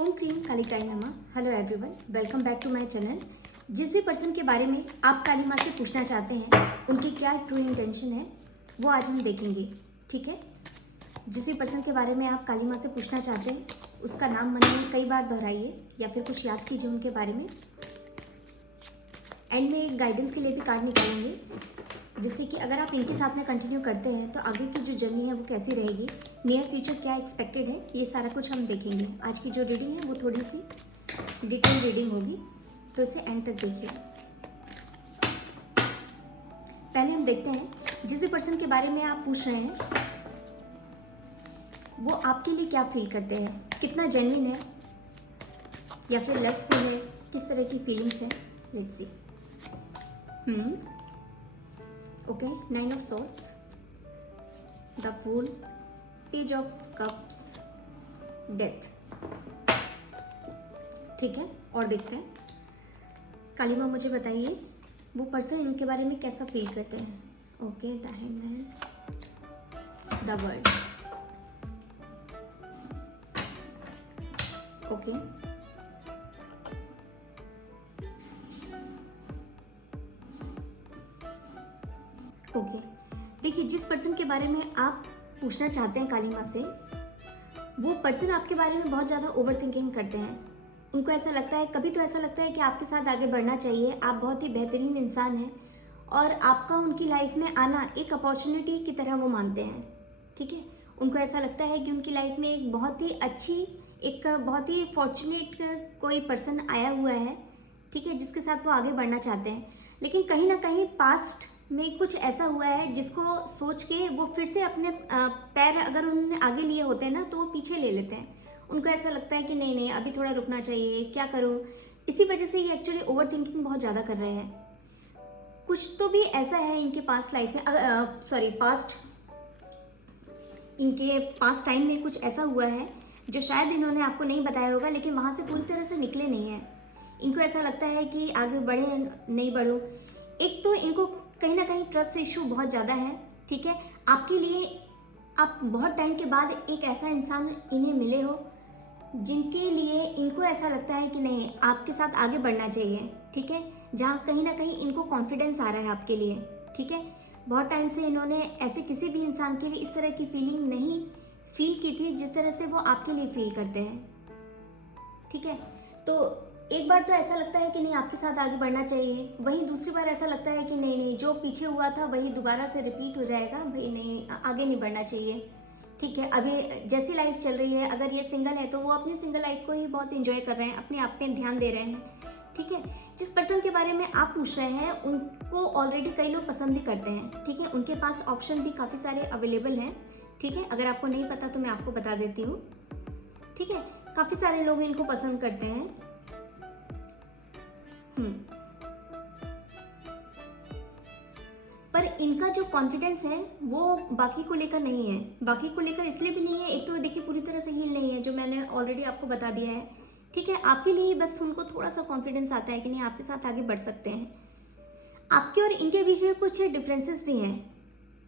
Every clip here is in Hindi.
ओम क्रीम कालिकाई नमः। Hello everyone, welcome back to my channel. जिस भी पर्सन के बारे में आप काली माँ से पूछना चाहते हैं, उनकी क्या ट्रू इंटेंशन है वो आज हम देखेंगे। ठीक है, जिस भी पर्सन के बारे में आप काली माँ से पूछना चाहते हैं उसका नाम मन में कई बार दोहराइए या फिर कुछ याद कीजिए उनके बारे में। एंड में एक गाइडेंस के लिए भी कार्ड निकालेंगे, जिससे कि अगर आप इनके साथ में कंटिन्यू करते हैं तो आगे की जो जर्नी है वो कैसी रहेगी, नियर फ्यूचर क्या एक्सपेक्टेड है, ये सारा कुछ हम देखेंगे। आज की जो रीडिंग है वो थोड़ी सी डिटेल रीडिंग होगी, तो इसे एंड तक देखिए। पहले हम देखते हैं जिस भी पर्सन के बारे में आप पूछ रहे हैं वो आपके लिए क्या फील करते हैं, कितना जेन्युइन है या फिर लस्टफुल है, किस तरह की फीलिंग्स है। Let's see. Okay, 9 of swords, the fool, page of cups, death. ठीक है, और देखते हैं काली माँ मुझे बताइए वो पर्सन इनके बारे में कैसा फील करते हैं। Okay, the hangman, the world. Okay, okay, देखिए जिस पर्सन के बारे में आप पूछना चाहते हैं काली माँ से, वो पर्सन आपके बारे में बहुत ज़्यादा ओवर थिंकिंग करते हैं। उनको ऐसा लगता है, कभी तो ऐसा लगता है कि आपके साथ आगे बढ़ना चाहिए, आप बहुत ही बेहतरीन इंसान हैं और आपका उनकी लाइफ में आना एक अपॉर्चुनिटी की तरह वो मानते हैं। ठीक है, उनको ऐसा लगता है कि उनकी लाइफ में एक बहुत ही अच्छी, एक बहुत ही फॉर्चुनेट कोई पर्सन आया हुआ है, ठीक है, जिसके साथ वो आगे बढ़ना चाहते हैं। लेकिन कहीं ना कहीं पास्ट में कुछ ऐसा हुआ है जिसको सोच के वो फिर से अपने पैर अगर उन्होंने आगे लिए होते हैं ना तो वो पीछे ले लेते हैं। उनको ऐसा लगता है कि नहीं नहीं अभी थोड़ा रुकना चाहिए, क्या करूं। इसी वजह से ये एक्चुअली ओवर थिंकिंग बहुत ज़्यादा कर रहे हैं। कुछ तो भी ऐसा है इनके पास्ट लाइफ में, इनके पास्ट टाइम में कुछ ऐसा हुआ है जो शायद इन्होंने आपको नहीं बताया होगा, लेकिन वहाँ से पूरी तरह से निकले नहीं हैं। इनको ऐसा लगता है कि आगे बढ़े नहीं बढ़ो। एक तो इनको कहीं ना कहीं ट्रस्ट इशू बहुत ज़्यादा है। ठीक है, आपके लिए आप बहुत टाइम के बाद एक ऐसा इंसान इन्हें मिले हो जिनके लिए इनको ऐसा लगता है कि नहीं आपके साथ आगे बढ़ना चाहिए। ठीक है, जहाँ कहीं ना कहीं इनको कॉन्फिडेंस आ रहा है आपके लिए। ठीक है, बहुत टाइम से इन्होंने ऐसे किसी भी इंसान के लिए इस तरह की फीलिंग नहीं फील की थी जिस तरह से वो आपके लिए फील करते हैं। ठीक है, तो एक बार तो ऐसा लगता है कि नहीं आपके साथ आगे बढ़ना चाहिए, वहीं दूसरी बार ऐसा लगता है कि नहीं नहीं जो पीछे हुआ था वही दोबारा से रिपीट हो जाएगा, भाई नहीं आगे नहीं बढ़ना चाहिए। ठीक है, अभी जैसी लाइफ चल रही है, अगर ये सिंगल है तो वो अपनी सिंगल लाइफ को ही बहुत इंजॉय कर रहे हैं, अपने आप पे ध्यान दे रहे हैं। ठीक है, जिस पर्सन के बारे में आप पूछ रहे हैं उनको ऑलरेडी कई लोग पसंद भी करते हैं। ठीक है, उनके पास ऑप्शन भी काफ़ी सारे अवेलेबल हैं। ठीक है, अगर आपको नहीं पता तो मैं आपको बता देती हूँ। ठीक है, काफ़ी सारे लोग इनको पसंद करते हैं। पर इनका जो कॉन्फिडेंस है वो बाकी को लेकर नहीं है। बाकी को लेकर इसलिए भी नहीं है, एक तो देखिए पूरी तरह से हील नहीं है जो मैंने ऑलरेडी आपको बता दिया है। ठीक है, आपके लिए बस उनको थोड़ा सा कॉन्फिडेंस आता है कि नहीं आपके साथ आगे बढ़ सकते हैं। आपके और इनके बीच में कुछ डिफरेंसेस भी हैं।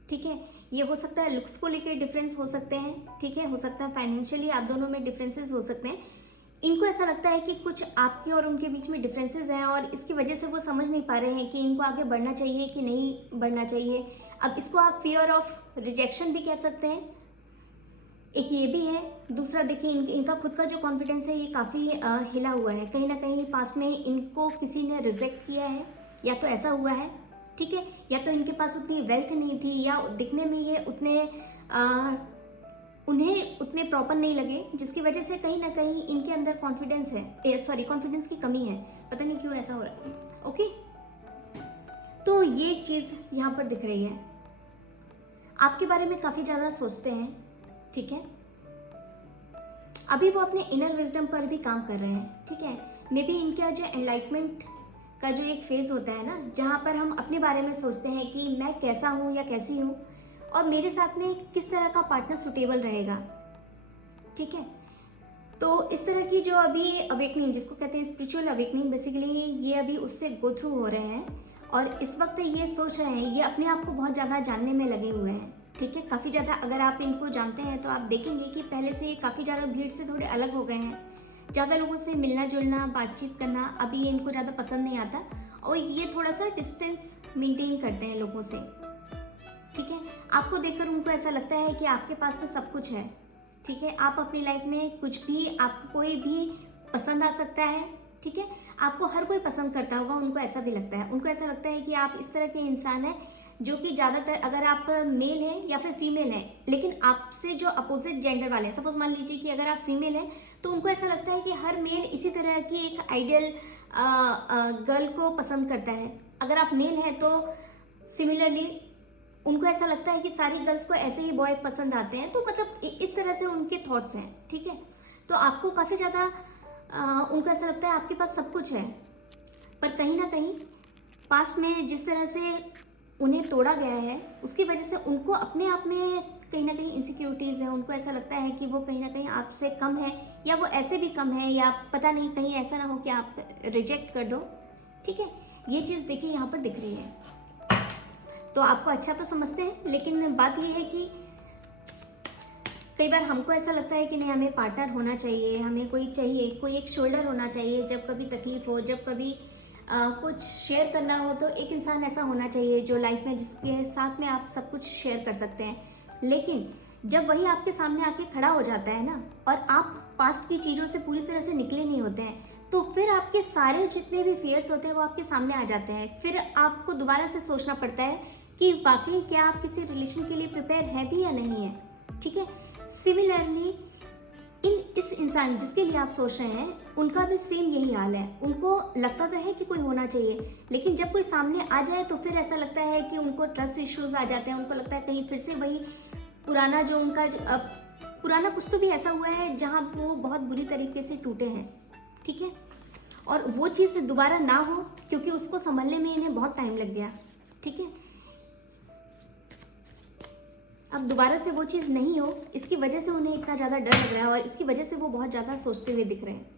ठीक है, ये हो सकता है लुक्स को लेकर डिफरेंस हो सकते हैं। ठीक है, हो सकता है फाइनेंशियली आप दोनों में डिफरेंसेस हो सकते हैं। इनको ऐसा लगता है कि कुछ आपके और उनके बीच में डिफरेंसेस हैं और इसकी वजह से वो समझ नहीं पा रहे हैं कि इनको आगे बढ़ना चाहिए कि नहीं बढ़ना चाहिए। अब इसको आप फियर ऑफ रिजेक्शन भी कह सकते हैं, एक ये भी है। दूसरा देखिए इनका खुद का जो कॉन्फिडेंस है ये काफ़ी हिला हुआ है। कहीं ना कहीं पास में इनको किसी ने रिजेक्ट किया है, या तो ऐसा हुआ है। ठीक है, या तो इनके पास उतनी वेल्थ नहीं थी, या दिखने में ये उन्हें उतने प्रॉपर नहीं लगे, जिसकी वजह से कहीं ना कहीं इनके अंदर कॉन्फिडेंस कॉन्फिडेंस की कमी है। पता नहीं क्यों ऐसा हो रहा है। ओके, तो ये चीज़ यहाँ पर दिख रही है। आपके बारे में काफ़ी ज़्यादा सोचते हैं। ठीक है, अभी वो अपने इनर विजडम पर भी काम कर रहे हैं। ठीक है, मे बी इनका जो एनलाइटमेंट का जो एक फेज होता है ना, जहाँ पर हम अपने बारे में सोचते हैं कि मैं कैसा हूँ या कैसी हूँ और मेरे साथ में किस तरह का पार्टनर सुटेबल रहेगा। ठीक है, तो इस तरह की जो अभी अवेकनिंग जिसको कहते हैं स्पिरिचुअल अवेकनिंग, बेसिकली ये अभी उससे गो थ्रू हो रहे हैं और इस वक्त ये सोच रहे हैं, ये अपने आप को बहुत ज़्यादा जानने में लगे हुए हैं। ठीक है, काफ़ी ज़्यादा अगर आप इनको जानते हैं तो आप देखेंगे कि पहले से ये काफ़ी ज़्यादा भीड़ से थोड़े अलग हो गए हैं। ज़्यादा लोगों से मिलना जुलना, बातचीत करना अभी ये इनको ज़्यादा पसंद नहीं आता और ये थोड़ा सा डिस्टेंस मेंटेन करते हैं लोगों से। ठीक है, आपको देखकर उनको ऐसा लगता है कि आपके पास तो सब कुछ है। ठीक है, आप अपनी लाइफ में कुछ भी, आपको कोई भी पसंद आ सकता है। ठीक है, आपको हर कोई पसंद करता होगा, उनको ऐसा भी लगता है। उनको ऐसा लगता है कि आप इस तरह के इंसान हैं जो कि ज़्यादातर, अगर आप मेल हैं या फिर फीमेल हैं, लेकिन आपसे जो अपोजिट जेंडर वाले हैं, सपोज मान लीजिए कि अगर आप फीमेल हैं तो उनको ऐसा लगता है कि हर मेल इसी तरह की एक आइडियल गर्ल को पसंद करता है। अगर आप मेल हैं तो सिमिलरली उनको ऐसा लगता है कि सारी गर्ल्स को ऐसे ही बॉय पसंद आते हैं। तो मतलब इस तरह से उनके थॉट्स हैं। ठीक है, तो आपको काफ़ी ज़्यादा उनको ऐसा लगता है आपके पास सब कुछ है, पर कहीं ना कहीं पास्ट में जिस तरह से उन्हें तोड़ा गया है उसकी वजह से उनको अपने आप में कहीं ना कहीं इनसिक्योरिटीज़ है। उनको ऐसा लगता है कि वो कहीं ना कहीं आपसे कम है, या वो ऐसे भी कम है, या पता नहीं कहीं ऐसा ना हो कि आप रिजेक्ट कर दो। ठीक है, ये चीज़ देखिए यहाँ पर दिख रही है। तो आपको अच्छा तो समझते हैं, लेकिन बात ये है कि कई बार हमको ऐसा लगता है कि नहीं, हमें पार्टनर होना चाहिए, हमें कोई चाहिए, कोई एक शोल्डर होना चाहिए। जब कभी तकलीफ हो, जब कभी कुछ शेयर करना हो तो एक इंसान ऐसा होना चाहिए जो लाइफ में, जिसके साथ में आप सब कुछ शेयर कर सकते हैं। लेकिन जब वही आपके सामने आके खड़ा हो जाता है ना, और आप पास्ट की चीज़ों से पूरी तरह से निकले नहीं होते हैं, तो फिर आपके सारे जितने भी फियर्स होते हैं वो आपके सामने आ जाते हैं। फिर आपको दोबारा से सोचना पड़ता है कि वाकई क्या आप किसी रिलेशन के लिए प्रिपेयर है भी या नहीं है। ठीक है, सिमिलरली इस इंसान जिसके लिए आप सोच रहे हैं उनका भी सेम यही हाल है। उनको लगता तो है कि कोई होना चाहिए, लेकिन जब कोई सामने आ जाए तो फिर ऐसा लगता है कि उनको ट्रस्ट इश्यूज आ जाते हैं। उनको लगता है कहीं फिर से वही पुराना, जो उनका पुराना कुछ तो भी ऐसा हुआ है जहाँ वो बहुत बुरी तरीके से टूटे हैं। ठीक है, और वो चीज़ दोबारा ना हो, क्योंकि उसको संभलने में इन्हें बहुत टाइम लग गया। ठीक है, अब दोबारा से वो चीज़ नहीं हो, इसकी वजह से उन्हें इतना ज़्यादा डर लग रहा है और इसकी वजह से वो बहुत ज़्यादा सोचते हुए दिख रहे हैं।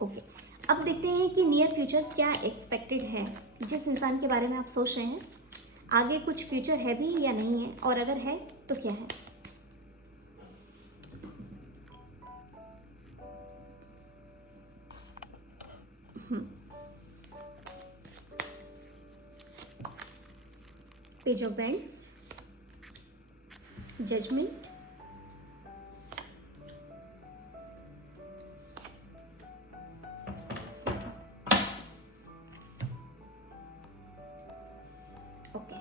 ओके, अब देखते हैं कि नियर फ्यूचर क्या एक्सपेक्टेड है जिस इंसान के बारे में आप सोच रहे हैं। आगे कुछ फ्यूचर है भी या नहीं है, और अगर है तो क्या है। Page of wands, judgment, okay.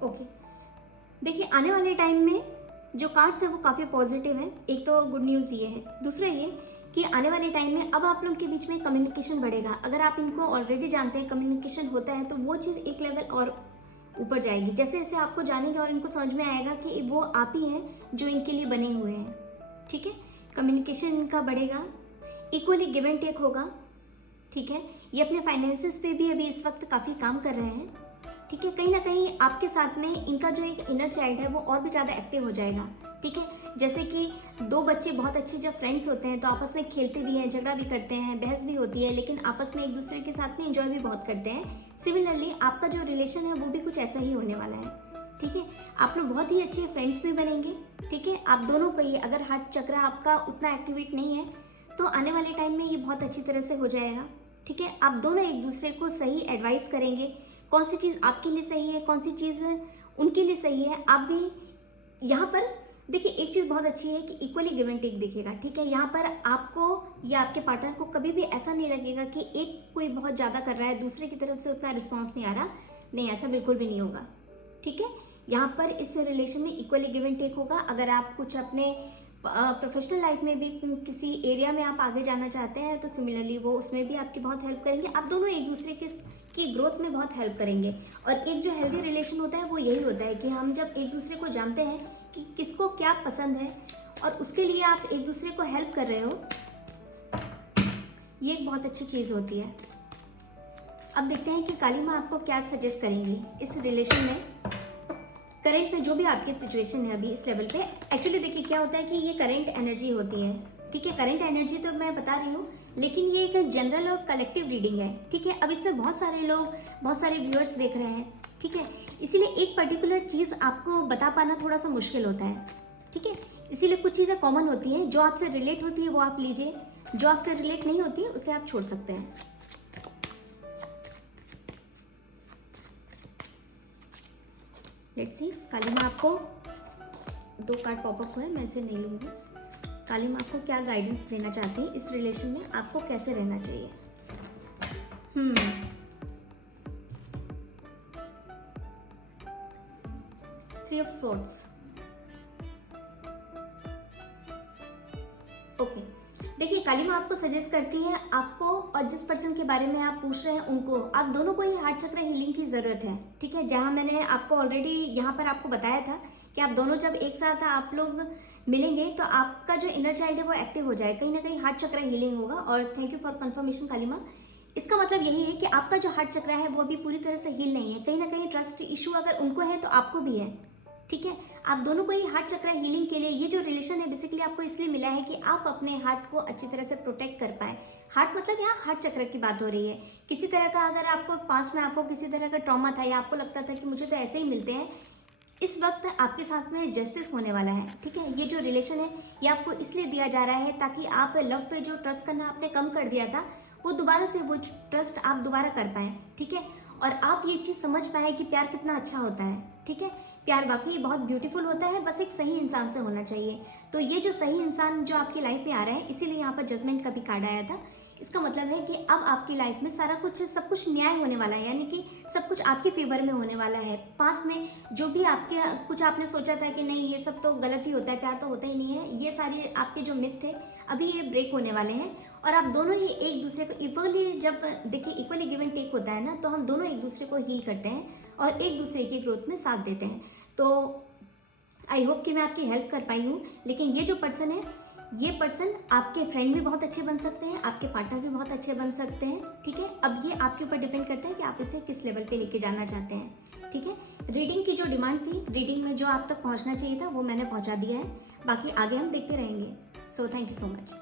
Okay, देखिए आने वाले टाइम में जो कार्ड्स है वो काफ़ी पॉजिटिव है। एक तो गुड न्यूज़ ये है, दूसरा ये कि आने वाले टाइम में अब आप लोग के बीच में कम्युनिकेशन बढ़ेगा। अगर आप इनको ऑलरेडी जानते हैं, कम्युनिकेशन होता है, तो वो चीज़ एक लेवल और ऊपर जाएगी। जैसे जैसे आपको जानेंगे और इनको समझ में आएगा कि वो आप ही हैं जो इनके लिए बने हुए हैं। ठीक है, कम्युनिकेशन इनका बढ़ेगा, इक्वली गिव एंड टेक होगा। ठीक है, ये अपने फाइनेंसेस पे भी अभी इस वक्त काफ़ी काम कर रहे हैं। ठीक है, कहीं ना कहीं आपके साथ में इनका जो एक इनर चाइल्ड है वो और भी ज़्यादा एक्टिव हो जाएगा। ठीक है, जैसे कि दो बच्चे बहुत अच्छे जब फ्रेंड्स होते हैं तो आपस में खेलते भी हैं, झगड़ा भी करते हैं, बहस भी होती है, लेकिन आपस में एक दूसरे के साथ में एंजॉय भी बहुत करते हैं। सिमिलरली आपका जो रिलेशन है वो भी कुछ ऐसा ही होने वाला है। ठीक है, आप लोग बहुत ही अच्छे फ्रेंड्स भी बनेंगे। ठीक है, आप दोनों को ही, अगर हार्ट चक्र आपका उतना एक्टिवेट नहीं है तो आने वाले टाइम में ये बहुत अच्छी तरह से हो जाएगा। ठीक है, आप दोनों एक दूसरे को सही एडवाइस करेंगे, कौन सी चीज़ आपके लिए सही है, कौन सी चीज़ उनके लिए सही है। आप भी यहाँ पर देखिए, एक चीज़ बहुत अच्छी है कि इक्वली गिव एंड टेक दिखेगा। ठीक है, यहाँ पर आपको या आपके पार्टनर को कभी भी ऐसा नहीं लगेगा कि एक कोई बहुत ज़्यादा कर रहा है, दूसरे की तरफ से उतना रिस्पॉन्स नहीं आ रहा। नहीं, ऐसा बिल्कुल भी नहीं होगा। ठीक है, यहाँ पर इस रिलेशन में इक्वली गिव एंड टेक होगा। अगर आप कुछ अपने प्रोफेशनल लाइफ में भी किसी एरिया में आप आगे जाना चाहते हैं तो सिमिलरली वो उसमें भी आपकी बहुत हेल्प करेंगे। आप दोनों एक दूसरे की ग्रोथ में बहुत हेल्प करेंगे। और एक जो हेल्दी रिलेशन होता है वो यही होता है कि हम जब एक दूसरे को जानते हैं कि किसको क्या पसंद है और उसके लिए आप एक दूसरे को हेल्प कर रहे हो, ये एक बहुत अच्छी चीज़ होती है। अब देखते हैं कि काली माँ आपको क्या सजेस्ट करेंगी इस रिलेशन में, करंट में जो भी आपकी सिचुएशन है अभी इस लेवल पे। एक्चुअली देखिए क्या होता है कि ये करंट एनर्जी होती है। ठीक है, करंट एनर्जी तो मैं बता रही हूँ, लेकिन ये एक जनरल और कलेक्टिव रीडिंग है। ठीक है, अब इसमें बहुत सारे लोग, बहुत सारे व्यूअर्स देख रहे हैं। ठीक है। इसीलिए एक पर्टिकुलर चीज़ आपको बता पाना थोड़ा सा मुश्किल होता है, ठीक है। इसीलिए कुछ चीज़ें कॉमन होती हैं, जो आपसे रिलेट होती है वो आप लीजिए, जो आपसे रिलेट नहीं होती है उसे आप छोड़ सकते हैं। लेट्स सी, काली माँ आपको 2 कार्ड पॉपअप हुए, मैं इसे नहीं लूँगी। काली माँ आपको क्या गाइडेंस देना चाहती है इस रिलेशन में, आपको कैसे रहना चाहिए। 3 ऑफ स्वॉर्ड्स। ओके, देखिए काली माँ आपको सजेस्ट करती है, आपको और जिस पर्सन के बारे में आप पूछ रहे हैं उनको, आप दोनों को ही हार्ट चक्र हीलिंग की ज़रूरत है, ठीक है। जहाँ मैंने आपको ऑलरेडी यहाँ पर आपको बताया था कि आप दोनों जब एक साथ आप लोग मिलेंगे तो आपका जो इनर चाइल्ड है वो एक्टिव हो जाए, कहीं ना कहीं हार्ट चक्र हीलिंग होगा। और थैंक यू फॉर कंफर्मेशन काली माँ। इसका मतलब यही है कि आपका जो हार्ट चक्र है वो अभी पूरी तरह से हील नहीं है, कहीं ना कहीं ट्रस्ट इशू अगर उनको है तो आपको भी है, ठीक है। आप दोनों को ही हार्ट चक्र हीलिंग के लिए ये जो रिलेशन है बेसिकली आपको इसलिए मिला है कि आप अपने हार्ट को अच्छी तरह से प्रोटेक्ट कर पाए। हार्ट मतलब यहाँ हार्ट चक्र की बात हो रही है। किसी तरह का अगर आपको पास में आपको किसी तरह का ट्रॉमा था या आपको लगता था कि मुझे तो ऐसे ही मिलते हैं, इस वक्त आपके साथ में जस्टिस होने वाला है, ठीक है। ये जो रिलेशन है ये आपको इसलिए दिया जा रहा है ताकि आप लव पे जो ट्रस्ट करना आपने कम कर दिया था वो दोबारा से वो ट्रस्ट आप दोबारा कर पाए, ठीक है। और आप ये चीज़ समझ पाए कि प्यार कितना अच्छा होता है, ठीक है। प्यार वाकई बहुत ब्यूटीफुल होता है, बस एक सही इंसान से होना चाहिए। तो ये जो सही इंसान जो आपकी लाइफ में आ रहा है, इसीलिए यहाँ पर जजमेंट का भी कार्ड आया था। इसका मतलब है कि अब आपकी लाइफ में सारा कुछ सब कुछ न्याय होने वाला है, यानी कि सब कुछ आपके फेवर में होने वाला है। पास में जो भी आपके कुछ आपने सोचा था कि नहीं ये सब तो गलत ही होता है, प्यार तो होता ही नहीं है, ये सारे आपके जो मिथ थे अभी ये ब्रेक होने वाले हैं। और आप दोनों ही एक दूसरे को इक्वली, जब देखिए इक्वली गिव एंड टेक होता है ना, तो हम दोनों एक दूसरे को हील करते हैं और एक दूसरे की ग्रोथ में साथ देते हैं। तो आई होप कि मैं आपकी हेल्प कर पाई हूँ। लेकिन ये जो पर्सन है, ये पर्सन आपके फ्रेंड भी बहुत अच्छे बन सकते हैं, आपके पार्टनर भी बहुत अच्छे बन सकते हैं, ठीक है। अब ये आपके ऊपर डिपेंड करता है कि आप इसे किस लेवल पे लेके जाना चाहते हैं, ठीक है। रीडिंग की जो डिमांड थी, रीडिंग में जो आप तक पहुंचना चाहिए था वो मैंने पहुंचा दिया है, बाकी आगे हम देखते रहेंगे। So thank you so much.